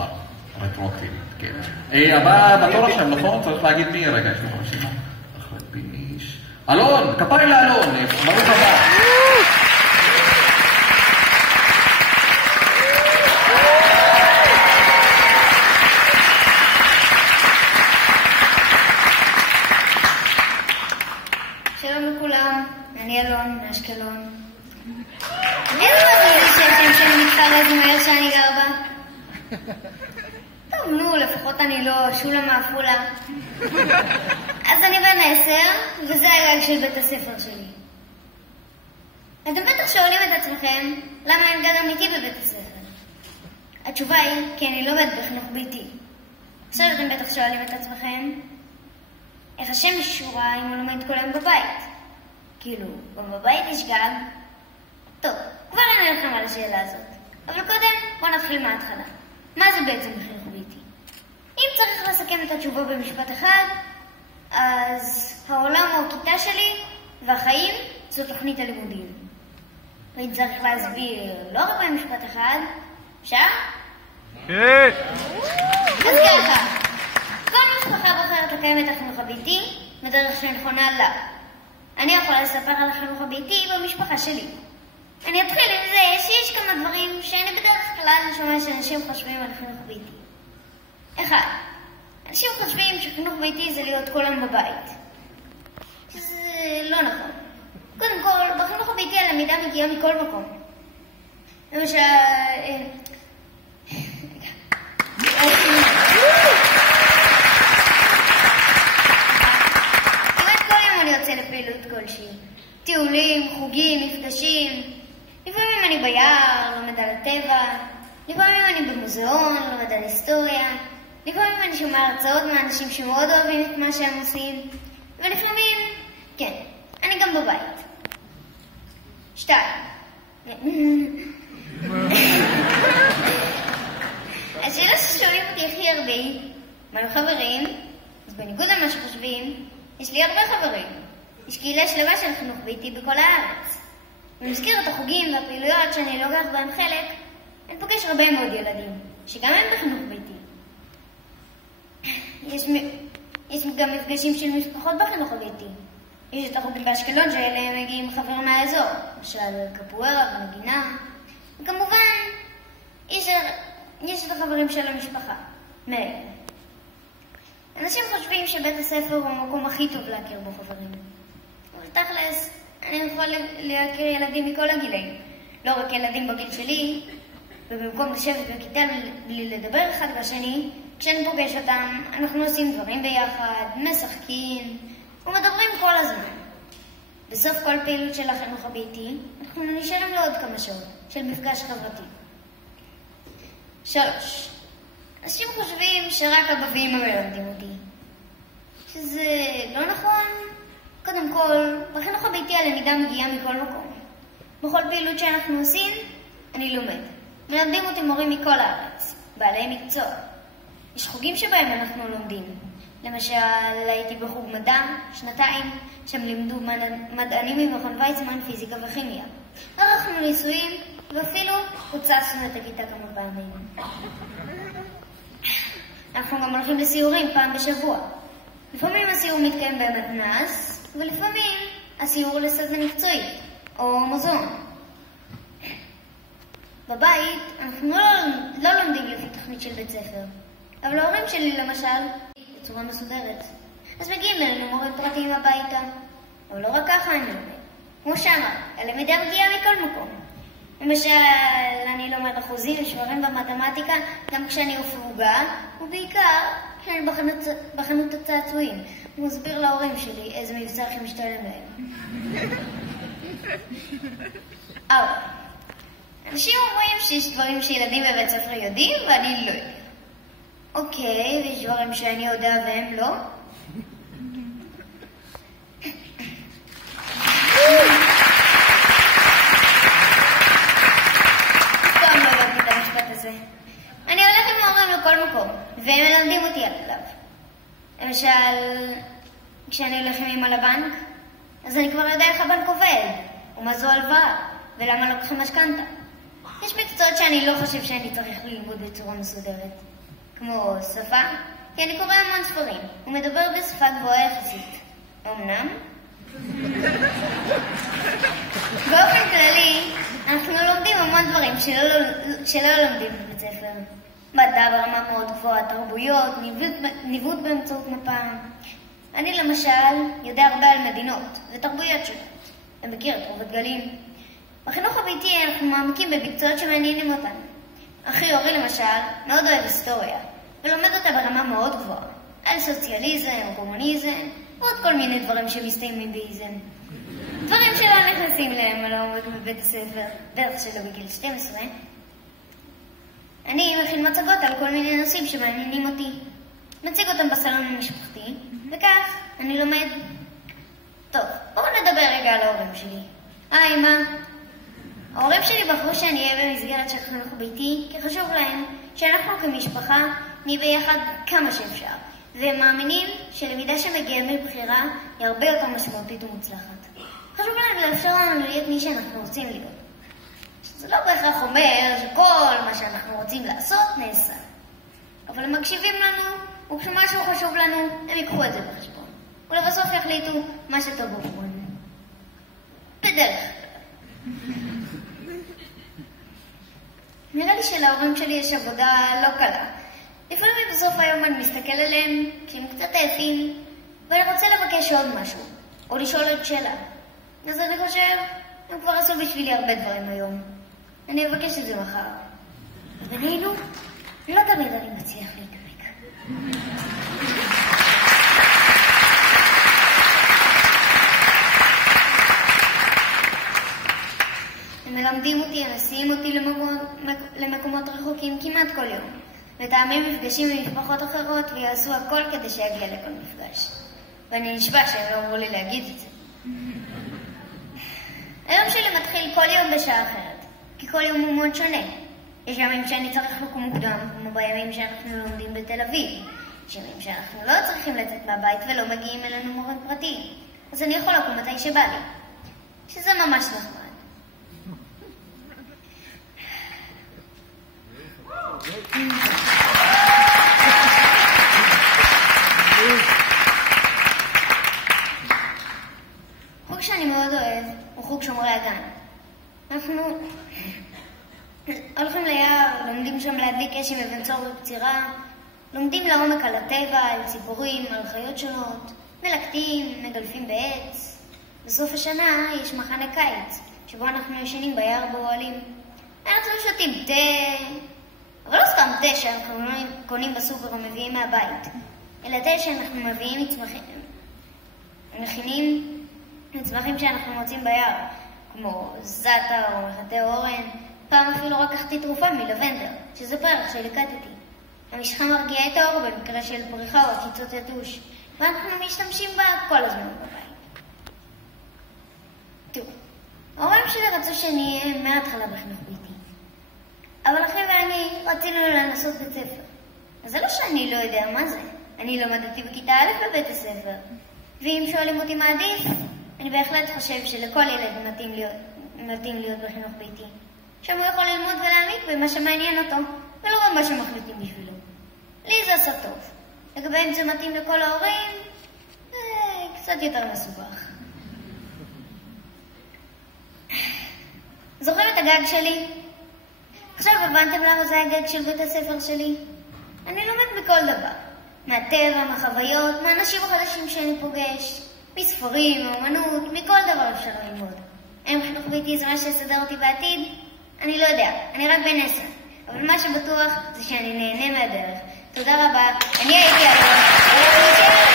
כבר, רטרואקטיבית, כן. הבא בתור עכשיו, נכון? צריך להגיד מי רגע, יש לנו רשימה. אחרי פיניש. אלון, כפיים לאלון, ברוך הבא. שלום לכולם, אני אלון, מאשקלון. איזה מזל זה שהשם שאני מתחרז מהר שאני גר בה? טוב, נו, לפחות אני לא שולה מעפולה. אז אני בן 10, וזה הגג של בית הספר שלי. אתם בטח שואלים את עצמכם, למה אין גג אמיתי בבית הספר? התשובה היא, כי אני לומד בחינוך ביתי. עכשיו אתם בטח שואלים את עצמכם, איך השם שורה אם הוא לומד כל היום בבית? כאילו, גם בבית יש גג? טוב, כבר אני אלחם על השאלה הזאת. אבל קודם, בואו נתחיל מההתחלה. מה זה בעצם בחינוך ביתי? אם צריך לסכם את התשובה במשפט אחד, אז העולם הוא הכיתה שלי, והחיים זו תוכנית הלימודים. ואם צריך להסביר לא רק במשפט אחד, אפשר? כן! אז ככה, כל משפחה בוחרת לקיים את החינוך הביתי בדרך שנכונה לה. אני יכולה לספר על החינוך הביתי במשפחה שלי. אני אתחיל עם זה שיש כמה דברים שאני בדרך כלל שומע שאנשים חושבים על חינוך ביתי. 1. אנשים חושבים שחינוך ביתי זה להיות כל היום בבית. זה לא נכון. קודם כל, בחינוך הביתי הלמידה מגיעה מכל מקום. למשל... כמעט כל יום אני יוצא לפעילות כלשהי. טיולים, חוגים, מפגשים. לפעמים אני ביער, לומד על הטבע. לפעמים אני במוזיאון, לומד על היסטוריה. לפעמים אני שומע הרצאות מאנשים שמאוד אוהבים את מה שהם עושים. ולפעמים, כן, אני גם בבית. 2. השאלה ששואלים אותי הכי הרבה, מה עם חברים? אז בניגוד למה שחושבים, יש לי הרבה חברים. יש קהילה שלמה של חינוך ביתי בכל הארץ. במסגרת החוגים והפעילויות שאני לוקח בהם חלק, אני פוגש הרבה מאוד ילדים, שגם הם בחינוך ביתי. יש גם מפגשים של משפחות בחינוך הביתי. יש את החוגים באשקלון שאליהם מגיעים חברים מהאזור, למשל קפוארה ונגינה. וכמובן, יש את החברים של המשפחה, מאלה. אנשים חושבים שבית הספר הוא המקום הכי טוב להכיר בו חברים. אבל תכלס, אני יכול להכיר ילדים מכל הגילאים. לא רק ילדים בגיל שלי, ובמקום לשבת בכיתה בלי לדבר אחד בשני, כשאני פוגש אותם, אנחנו עושים דברים ביחד, משחקים, ומדברים כל הזמן. בסוף כל פעילות של החינוך הביתי, אנחנו נשארים לעוד כמה שעות של מפגש חברתי. 3. אנשים חושבים שרק אבא ואמא מלמדים אותי. שזה לא נכון. קודם כל, בחינוך הביתי הלמידה מגיעה מכל מקום. בכל פעילות שאנחנו עושים, אני לומד. מלמדים אותי מורים מכל הארץ, בעלי מקצוע. יש חוגים שבהם אנחנו לומדים. למשל, הייתי בחוג מדע, 2, שם לימדו מדענים ממכון ויצמן, פיזיקה וכימיה. ערכנו ניסויים, ואפילו הוצאנו את הכיתה כמה פעמים. אנחנו גם הולכים לסיורים פעם בשבוע. לפעמים הסיור מתקיים במתנ"ס, ולפעמים הסיור לסדנה מקצועית, או מוזיאון. בבית אנחנו לא לומדים לפי תוכנית של בית ספר, אבל ההורים שלי למשל, בצורה מסודרת. אז מגיעים אלינו מורים פרטיים הביתה. אבל לא רק ככה אני לומד. כמו שאמר, הלמידה מגיעה מכל מקום. למשל, אני לומד אחוזים ושברים במתמטיקה גם כשאני אופה עוגה, ובעיקר כשאני בחנות הצעצועים. הוא מסביר להורים שלי איזה מבצע הכי משתלם להם. 4. אנשים אומרים שיש דברים שילדים בבית ספר יודעים ואני לא יודע. אוקיי, ויש דברים שאני יודע והם לא. סתם לא הבנתי את המשפט הזה. אני הולך עם ההורים לכל מקום, והם מלמדים אותי עליו. למשל, כשאני הולך עם אמא לבנק, אז אני כבר יודע איך הבנק עובד, ומה זו הלוואה, ולמה לוקחים משכנתה. יש מקצועות שאני לא חושב שאני צריך ללמוד בצורה מסודרת. כמו שפה, כי אני קורא המון ספרים. הוא מדבר בשפה גבוהה יחסית. אמנם? באופן כללי, אנחנו לומדים המון דברים שלא לומדים בבית ספר. מדע ברמה מאוד גבוהה, תרבויות, ניווט באמצעות מפה. אני למשל יודע הרבה על מדינות ותרבויות שונות. אני מכיר את רוב הדגלים. בחינוך הביתי אנחנו מעמקים במקצועות שמעניינים אותנו. אחי אורי למשל מאוד אוהב היסטוריה, ולומד אותה ברמה מאוד גבוהה. על סוציאליזם, קומוניזם, ועוד כל מיני דברים שמסתיימים באיזם. דברים שלא נכנסים להם על העומק בבית הספר, דרך שלו בגיל 12. אני מכין מצגות על כל מיני נושאים שמעניינים אותי. מציג אותם בסלון המשפחתי, וכך אני לומד. טוב, בואו נדבר רגע על ההורים שלי. אמא, ההורים שלי בחרו שאני אהיה במסגרת של חינוך ביתי, כי חשוב להם שאנחנו כמשפחה נהיה ביחד כמה שאפשר. והם מאמינים שלמידה שמגיעה מבחירה היא הרבה יותר משמעותית ומוצלחת. חשוב להם לאפשר לנו להיות מי שאנחנו רוצים להיות. זה לא בהכרח אומר שכל מה שאנחנו רוצים לעשות נעשה. אבל הם מקשיבים לנו, וכשמשהו חשוב לנו, הם ייקחו את זה בחשבון. ולבסוף יחליטו מה שטוב עבורנו. בדרך. נראה לי שלהורים שלי יש עבודה לא קלה. לפעמים בסוף היום אני מסתכל עליהם כשהם קצת עייפים, ואני רוצה לבקש עוד משהו, או לשאול עוד שאלה. אז אני חושב, הם כבר עשו בשבילי הרבה דברים היום. אני אבקש את זה מחר. ובינינו, לא תמיד אני מצליח להתאפק. הם מלמדים אותי, הם מסיעים אותי למקומות רחוקים כמעט כל יום. ותאמים מפגשים עם משפחות אחרות ויעשו הכל כדי שיגיע לכל מפגש. ואני נשבע שהם לא אמרו לי להגיד את זה. היום שלי מתחיל כל יום בשעה אחרת, כי כל יום הוא מאוד שונה. יש ימים שאני צריך לקום מוקדם, כמו בימים שאנחנו לומדים בתל אביב. יש ימים שאנחנו לא צריכים לצאת מהבית ולא מגיעים אלינו מורים פרטיים. אז אני יכול לקום מתי שבא לי. שזה ממש נחמד. חוג שאני מאוד אוהב הוא חוג שומרי הגן. אנחנו הולכים ליער, לומדים שם להדליק אש עם אבן צור וקצירה, לומדים לעומק על הטבע, על ציפורים, על חיות שונות, מלקטים, מגלפים בעץ. בסוף השנה יש מחנה קיץ, שבו אנחנו ישנים ביער באוהלים. אנחנו שותים תה, אבל לא סתם תה שאנחנו קונים בסופר ומביאים מהבית, אלא תה שאנחנו מביאים מכינים מצמחים שאנחנו מוצאים ביער, כמו זאטה או מחטא אורן. פעם אפילו לקחתי תרופה מלבנדר, שזה פרח שלקטתי. המשחה מרגיעה את האור במקרה של פריחה או עקיצות יתוש, ואנחנו משתמשים בה כל הזמן בבית. תראו, ההורים שלי רצו שאני אהיה מההתחלה בחינוך ביתי. אבל אחי ואני רצינו לנסות בית ספר. אז זה לא שאני לא יודע מה זה. אני למדתי בכיתה א' בבית הספר. ואם שואלים אותי מה עדיף, אני בהחלט חושב שלכל ילד מתאים להיות בחינוך ביתי. שם הוא יכול ללמוד ולהעמיק במה שמעניין אותו, ולא במה שמחליטים בשבילו. לי זה עשה טוב. לגבי אם זה מתאים לכל ההורים, קצת יותר מסובך. זוכרים את הגג שלי? עכשיו הבנתם למה זה הגג של בית הספר שלי? אני לומד בכל דבר. מהטבע, מהחוויות, מהאנשים החדשים שאני פוגש, מספרים, מאמנות, מכל דבר אפשר ללמוד. האם חינוך ביתי זה מה שיסדר אותי בעתיד? אני לא יודע, אני רק בן 10. אבל מה שבטוח זה שאני נהנה מהדרך. תודה רבה, אני הייתי אלון.